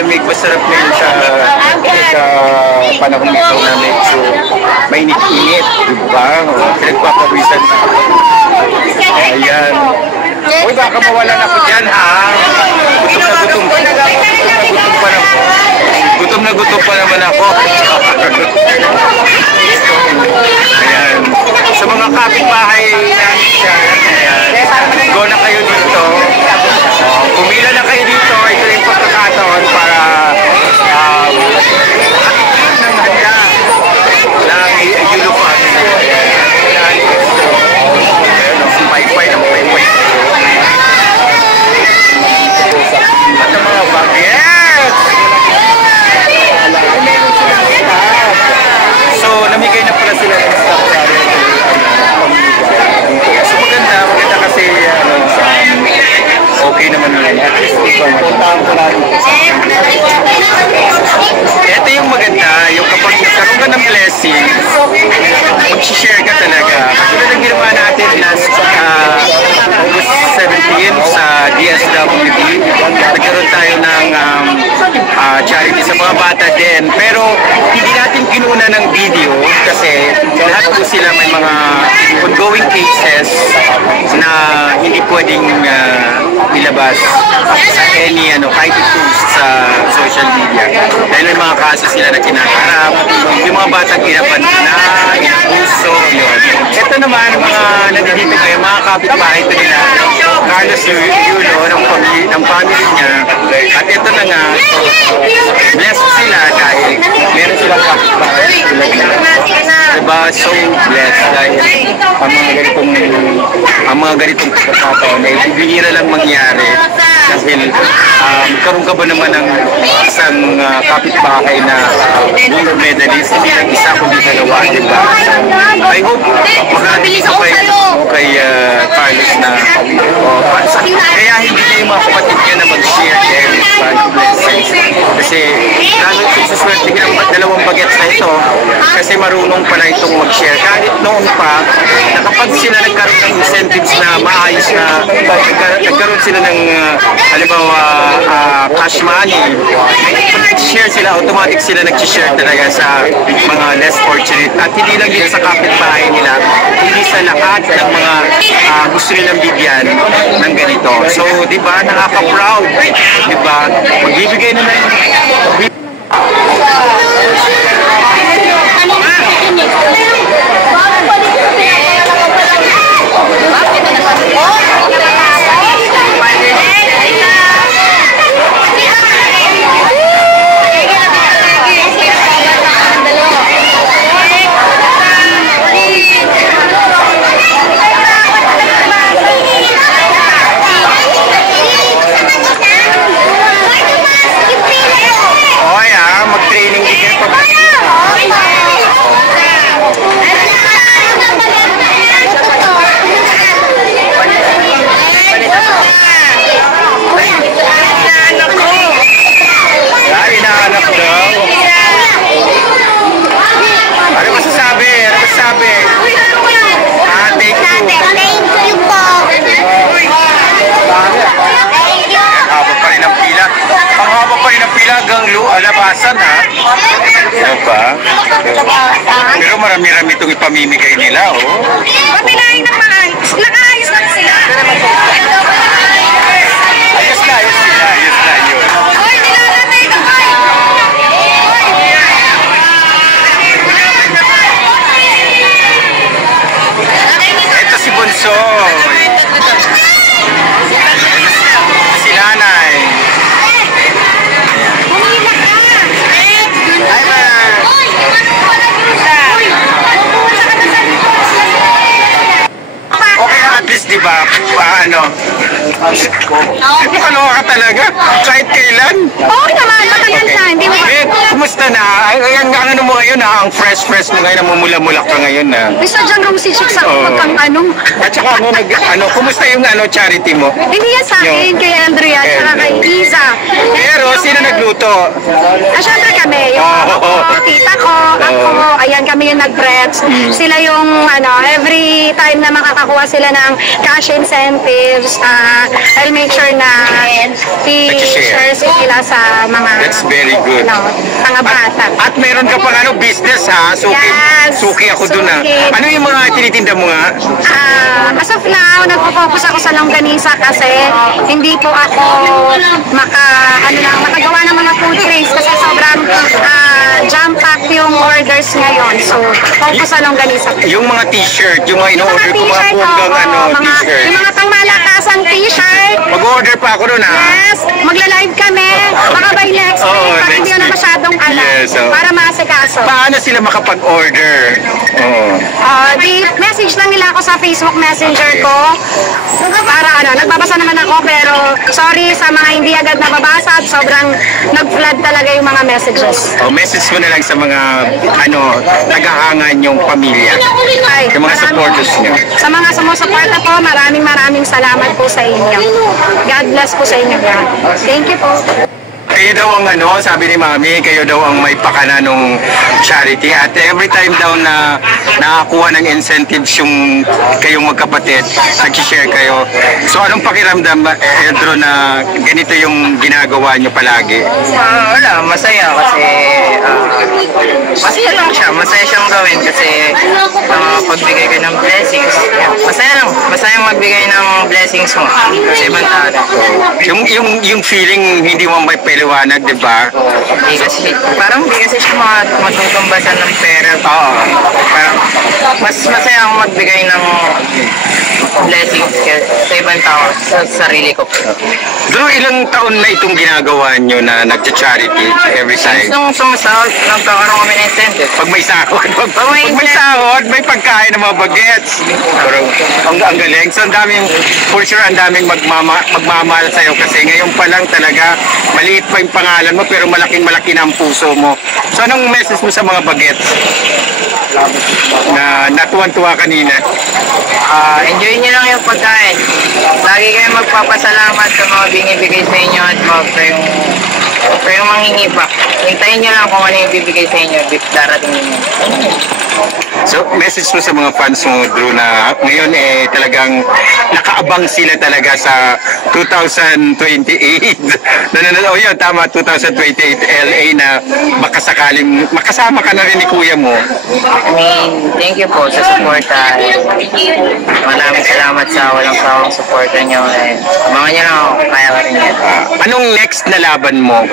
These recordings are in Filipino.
malamig, masarap ngayon sa panahon nito na medyo mainit-init, di ba? Pinagpapawisan na ako. Ayan. Uy, baka mawalan ako dyan, ha? Gutom na gutom. Gutom na gutom pa naman ako. Ayan. Sa mga kapitbahay namin dyan, ayan. Go na kayo dito. Pumila na kayo dito. Ito yung pagkakataon para nakatikim ng handa ng Yulupan. Paypay ng paypay. At ang mga bagets! So, namigay na pala sila ng staff sa so, maganda kasi okay naman nila. At least puntahan ko na rin. Ito yung maganda, yung kapag nagkaroon ka ng blessing, mag-share ka talaga. Katulad ng ginawa natin last August 17 sa DSWD, nagkaroon tayo ng charity sa mga bata din. Pero hindi natin kinuna ng video kasi lahat po sila may mga ongoing cases na hindi pwedeng ilabas sa any kahit i-post sa social media. Dahil may mga kaso sila na kinaharap, yung mga batang inapan na, inabuso, yun. Ito naman, mga nandito ngayon, mga kapitbahay ito nila, Carlos Yulo, ng family niya. At ito na nga, blessed sila dahil meron silang kapitbahay. Diba? So blessed dahil ang mga ganitong pagkakataon ay bihira lang mangyari dahil karoon ka ba naman ng isang kapitbahay na gold medalist, hindi lang isa kundi dalawa, diba? I hope makarating ito kay Carlos na kaya hindi niya yung mga kapatid niya na mag-share din ng blessings kasi lalo suswerte ng dalawang bagets na ito kasi marunong pala itong mag-share kahit noon pa na kapag sila nagkaroon ng incentives na maayos na nagkaroon sila ng halimbawa cash money, nag-share sila, automatic sila nag-share talaga sa mga less fortunate at hindi lang dito sa kapitbahay nila, hindi sa lahat ng mga gusto nilang bigyan ng ganito. So, di ba, nakaka-proud, di ba, magbibigay na ng mag-training din yung inaanak daw. Ano masasabi? Ano masasabi? Thank you. Thank you po. Haba pa rin ang pila. Ang haba pa rin ang pila hanggang labasan, ha? Ano ba? Pero marami-rami itong ipamimigay nila, oh. Mapinahin naman. Nakaayos na sila. Ayos na yun. Hoy, nilalatay ka ba? Ito si Bunso. Si Nanay. Okay na at least, di ba? Paano? Makaloka ka talaga? Kahit kailan? Oo naman, matagal na. Hindi mo Eh, kumusta na? Ang ano mo ngayon, ha? Ang fresh mo ngayon, namumula-mula ka ngayon, ha? Mr. John Rong si Chicks ako Oo. magkang anong. At saka kumusta yung charity mo? Hindi yan sa akin, kay Andrea, tsaka kay Isa. Pero sino nagluto? Syempre kami, yung tita ko, ako, ayan kami yung nag-breads. Sila yung every time na makakakuha sila ng cash incentives, I'll make sure na i-share sila sa mga That's very good. mga bata. At meron ka pang business ha? Suki, Yes, suki ako dun ha. suki. Ano yung mga tinitinda mo nga? As of now, nagpo-focus ako sa longganisa kasi hindi po ako makagawa ng mga food trays kasi sobrang jam-packed yung orders ngayon. So, focus sa longganisa. Yung mga t-shirt, yung mga in-order ko, mga t-shirt, punggang t-shirt. yung mga pangmalakasang t-shirt. Mag-order pa ako dun ha? Yes, magla-live kami. Baka by next week, Oo, pag hindi next na week. masyadong alam. Yes, Para maasikaso. Paano sila makapag-order? Oo. Di-message lang nila ako sa Facebook Messenger ko. Para nagbabasa naman ako pero sorry sa mga hindi agad nababasa at sobrang nag-flood talaga yung mga messages. Message mo na lang sa mga tagahangan yung pamilya. Ay, Yung mga maraming- supporters niyo. Sa mga sumusuporta po, maraming salamat po sa inyo. God bless po sa inyo lahat. Thank you po. Kayo daw ang sabi ni Mami, kayo daw ang may pakana nung charity. At every time daw na nakakuha ng incentives yung kayong magkapatid, nag-share kayo. So anong pakiramdam, Edro, na ganito yung ginagawa nyo palagi? Wala, masaya kasi masaya lang siya, masaya siyang gawin kasi pagbigay ka ng blessings. Masaya magbigay ng blessings mo sa ibang tao. Yung feeling hindi mo may paliwanag, di ba? Parang hindi kasi siya matutumbasan ng pera. Oo. Parang mas masaya ang magbigay ng blessings sa ibang tao, sa sarili ko. Drew, ilang taon na itong ginagawa nyo na nag-charity every time? Nung sumasahod, nagkakaroon kami ng incentive. Pag may sahod, pag may sahod, may pagkain ng mga bagets. Pero ang galing. So ang daming, for sure, ang daming magmamahal sa'yo kasi ngayon pa lang talaga, maliit pa yung pangalan mo pero malaking-malaki na ang puso mo. So anong message mo sa mga bagets na natuwan-tuwa kanina? Enjoy nyo lang yung pagkain. Lagi kayong magpapasalamat sa mga binibigay sa inyo at kayong manghingi pa. Hintayin nyo lang kung ano yung bibigay sa inyo, darating ninyo. So, message mo sa mga fans mo, Drew, na ngayon talagang nakaabang sila talaga sa 2028. Yun, tama, 2028 LA na baka sakaling makasama ka na rin ni kuya mo. I mean, thank you po sa suporta. Maraming salamat sa walang sawang suporta nyo. Abangan nyo lang ako, kaya ka rin yan. Anong next na laban mo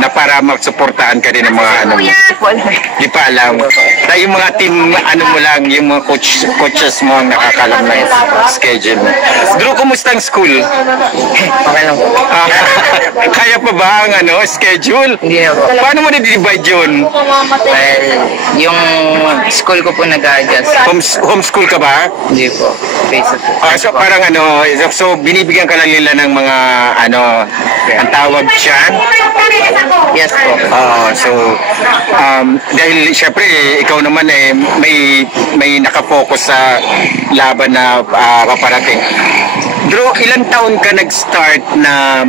na para magsuportahan ka rin ng mga mo? Di pa alam. Dahil yung mga team, mo lang, yung mga coaches mo ang nakakalam na schedule mo. Drew, kumusta ang school? Okay lang po. Kaya pa ba ang schedule? Hindi na po. Paano mo na-divide yun? Well, yung school ko po nag-adjust. Homeschool ka ba? Hindi po. Facebook. So parang so binibigyan ka lang nila ng mga ang tawag dyan? Yes po. So dahil syempre ikaw naman may nakafocus sa laban na paparating. Drew, ilang taon ka nag-start na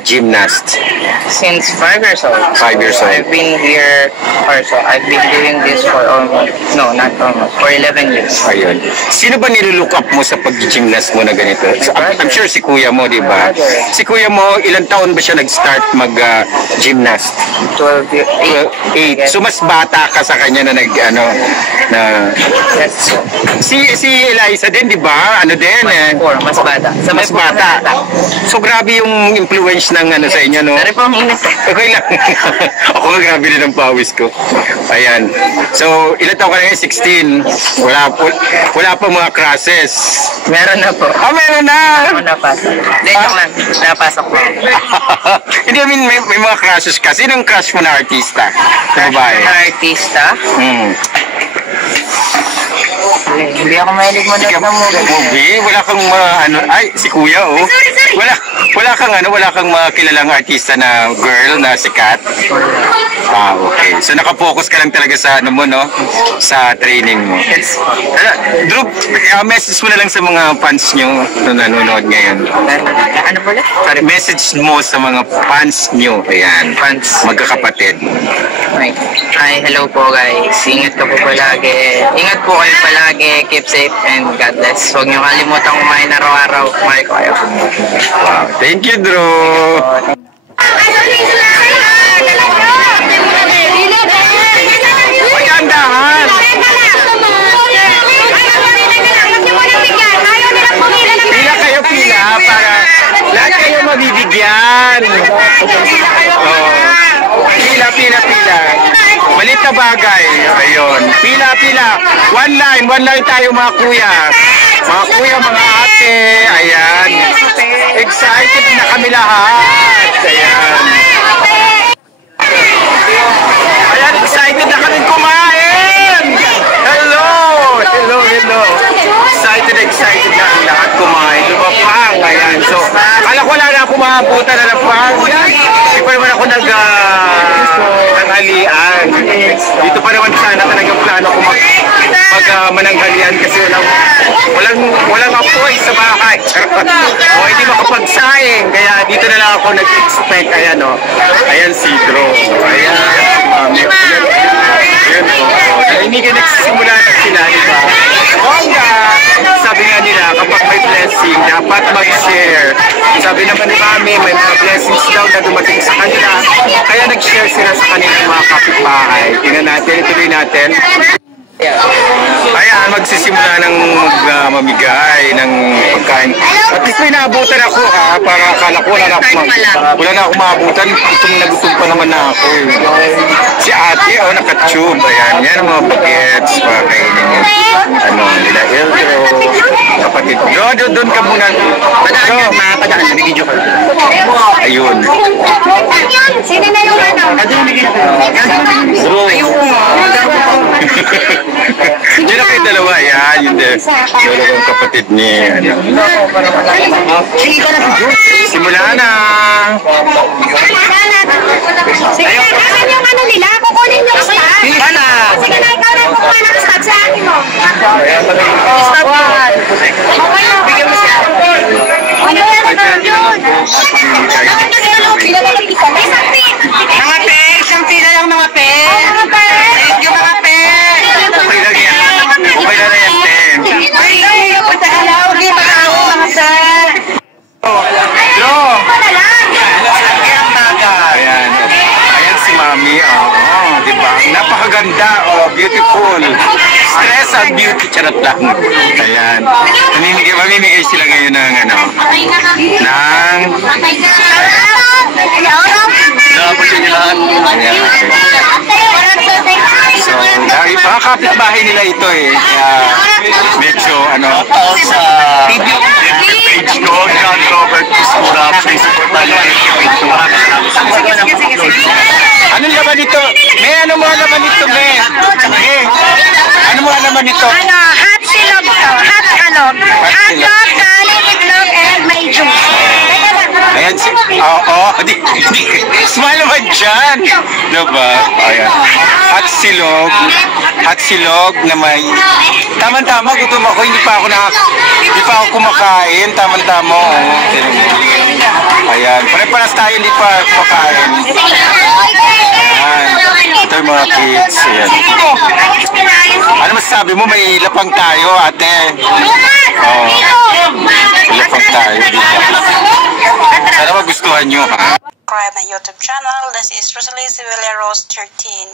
gymnast? Since 5 years old. 5 years old. I've been here, I've been doing this for for 11 years. Ayun. Sino ba nilulook up mo sa pag-gymnast mo na ganito? So, I'm sure si kuya mo, di ba? Si kuya mo, ilang taon ba siya nag-start mag-gymnast? 12 years. 8. So mas bata ka sa kanya na Yes. Si Eliza din, di ba? Mas bata. Mas bata. So grabe yung influence ng sa inyo, no? Dari po ang init. Okay lang. Ako nga grabe din ang pawis ko. Ayan. So, ilan taon ka na ngayon? 16. Wala pa mga crashes. Meron na po. Meron na! Ako napasok. Joke lang. Napasok po. Hindi, I mean, may mga crashes ka. Sinong crush mo na artista? Na babae? Artista? Hindi ako mahilig manood ng movie? Wala kang si kuya, oh. Wala kang wala kang kilalang artista na girl na sikat? Okay. So nakapokus ka lang talaga sa ano mo, no? Sa training mo. Yes. Drew, message mo na lang sa mga fans nyo na nanonood ngayon. Ano pala? Sorry, message mo sa mga fans nyo. Ayan. Fans. Magkakapatid. Hi, hello po guys. Ingat ka po palagi. Ingat po kayo palagi. Keep safe and God bless. Huwag niyo kalimutan kumain araw-araw. Kumain ko kayo. Wow. Thank you, Drew. Ay, andahan! Pila kayo, pila, para lahat kayo mabibigyan. Oh. Pila, pila, pila. Malit na bagay. Ayun. Pila, pila. One line tayo mga kuya. Mga kuya, mga ate. Ayan. Excited na kami lahat. Ayan. Ayan, excited na kami kumain! Hello! Hello, hello! Excited na ang lahat kumain. Lumapang, ayan. So, kala ko wala na ako maabutan na lapang. Hindi pa naman ako nanghalian. Dito pa naman sana talagang plano ko mananghalian kasi walang apoy sa bahay. O, hindi makapagsaing. Kaya dito na lang ako nag-expect. Ayan, o. Ayan si Drew. Ayan. Ayan, o. Hindi ka nagsisimula na sila, di ba? Bongga! Sabi nga nila, kapag may blessing, dapat mag-share. Sabi naman ni Mami, may mga blessings daw na dumating sa kanila. Kaya nag-share sila sa kanilang mga kapitbahay. Tingnan natin, ituloy natin. Ayan, magsisimula ng mamigay ng pagkain. At least may naabutan ako ha, para akala ko wala na ako maabutan. Gutom pa naman na ako. Si ate, naka-tube. Ayan, yan ang mga bagets para kainin. Nila Eldo, kapatid. Doon ka muna. Padaan, nabigidyo ka. Ayun. Sino na yung ano? Bro. Yun na kayo dalawa, yan. Yung dalawang kapatid ni, Simula na. Sige, asan yung ano nila? Kukunin yung stat. Sige na, ikaw na kukuha ng stat sa akin mo. Stop one. Bigyan mo siya. Ano yan yun? Mga pe, isang pila lang mga pe. Thank you mga pe. Okay lang yan. Okay na yan, Ten. Punta ka na, huwag yung mga pe. Bro! Ayan. Ayan si Mami. Diba? Napakaganda. Beautiful. Stress and beauty. Charot lang. Ayan. Mamimigay sila ngayon ng Dapat yun lahat. So, dahil mga kapitbahay nila ito Kaya medyo sa page ko, John Robert Piscura, please support tayo yung page ko. Anong laman nito? Ano mo laman nito, Me? Ano mo laman nito? Hot silog to. Hot kalog. Hot log, kanin, itlog, and may juice. Ayan si... Smile naman dyan! Diba? Ayan. Hot silog na may... Tama-tama, gutom ako. Hindi pa ako kumakain. Tama-tama. Ayan. Pare-paras tayo hindi pa kumakain. Ayan. Ito yung mga kids. Ayan. Ano masasabi mo? May lapang tayo, ate. Lapang tayo. Sana magustuhan nyo, ha? Subscribe my YouTube channel. This is Rosalie Sevilla Rose 13.